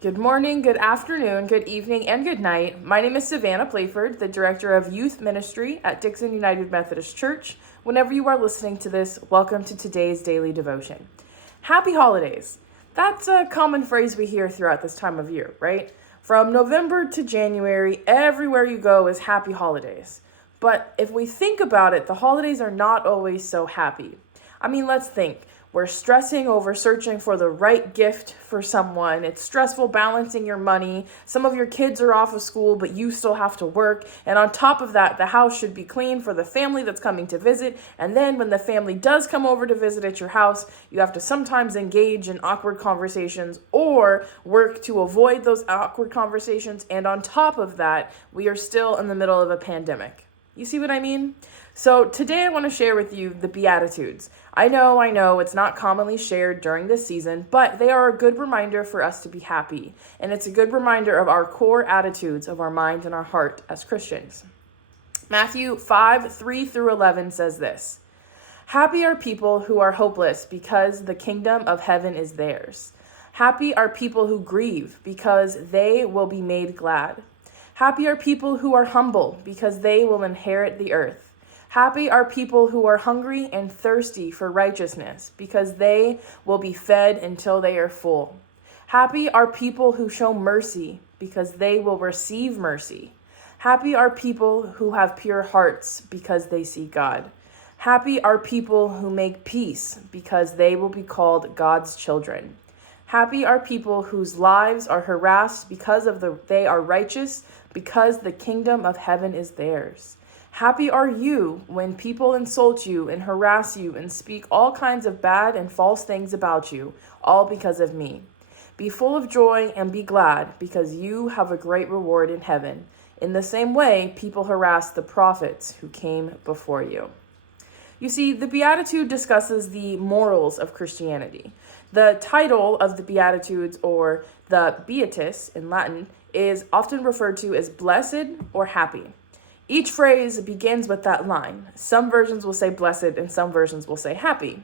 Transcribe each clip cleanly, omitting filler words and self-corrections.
Good morning, good afternoon, good evening, and good night. My name is Savannah Playford, the Director of Youth Ministry at Dixon United Methodist Church. Whenever you are listening to this, welcome to today's daily devotion. Happy holidays. That's a common phrase we hear throughout this time of year, right? From November to January, everywhere you go is happy holidays. But if we think about it, the holidays are not always so happy. Let's think. We're stressing over searching for the right gift for someone. It's stressful balancing your money. Some of your kids are off of school, but you still have to work. And on top of that, the house should be clean for the family that's coming to visit. And then when the family does come over to visit at your house, you have to sometimes engage in awkward conversations or work to avoid those awkward conversations. And on top of that, we are still in the middle of a pandemic. You see what I mean? So today I want to share with you the Beatitudes. I know, it's not commonly shared during this season, but they are a good reminder for us to be happy. And it's a good reminder of our core attitudes of our mind and our heart as Christians. Matthew 5:3-11 says this: Happy are people who are hopeless because the kingdom of heaven is theirs. Happy are people who grieve because they will be made glad. Happy are people who are humble because they will inherit the earth. Happy are people who are hungry and thirsty for righteousness because they will be fed until they are full. Happy are people who show mercy because they will receive mercy. Happy are people who have pure hearts because they see God. Happy are people who make peace because they will be called God's children. Happy are people whose lives are harassed because they are righteous, because the kingdom of heaven is theirs. Happy are you when people insult you and harass you and speak all kinds of bad and false things about you, all because of me. Be full of joy and be glad, because you have a great reward in heaven. In the same way, people harassed the prophets who came before you. You see, the Beatitude discusses the morals of Christianity. The title of the Beatitudes, or the Beatus in Latin, is often referred to as blessed or happy. Each phrase begins with that line. Some versions will say blessed and some versions will say happy.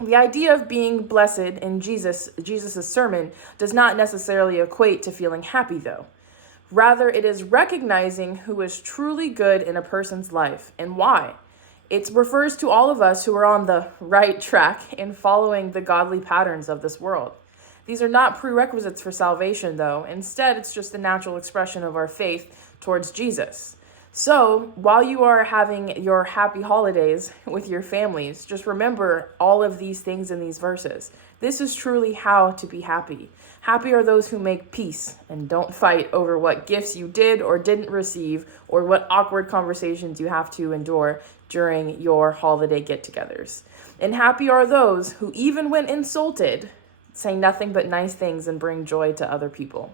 The idea of being blessed in Jesus' sermon does not necessarily equate to feeling happy, though. Rather, it is recognizing who is truly good in a person's life and why. It refers to all of us who are on the right track in following the godly patterns of this world. These are not prerequisites for salvation, though. Instead, it's just a natural expression of our faith towards Jesus. So, while you are having your happy holidays with your families, just remember all of these things in these verses. This is truly how to be happy. Happy are those who make peace and don't fight over what gifts you did or didn't receive or what awkward conversations you have to endure during your holiday get-togethers. And happy are those who, even when insulted, say nothing but nice things and bring joy to other people.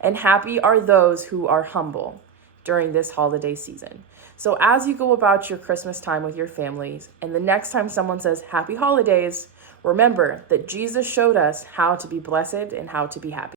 And happy are those who are humble during this holiday season. So as you go about your Christmas time with your families, and the next time someone says happy holidays, remember that Jesus showed us how to be blessed and how to be happy.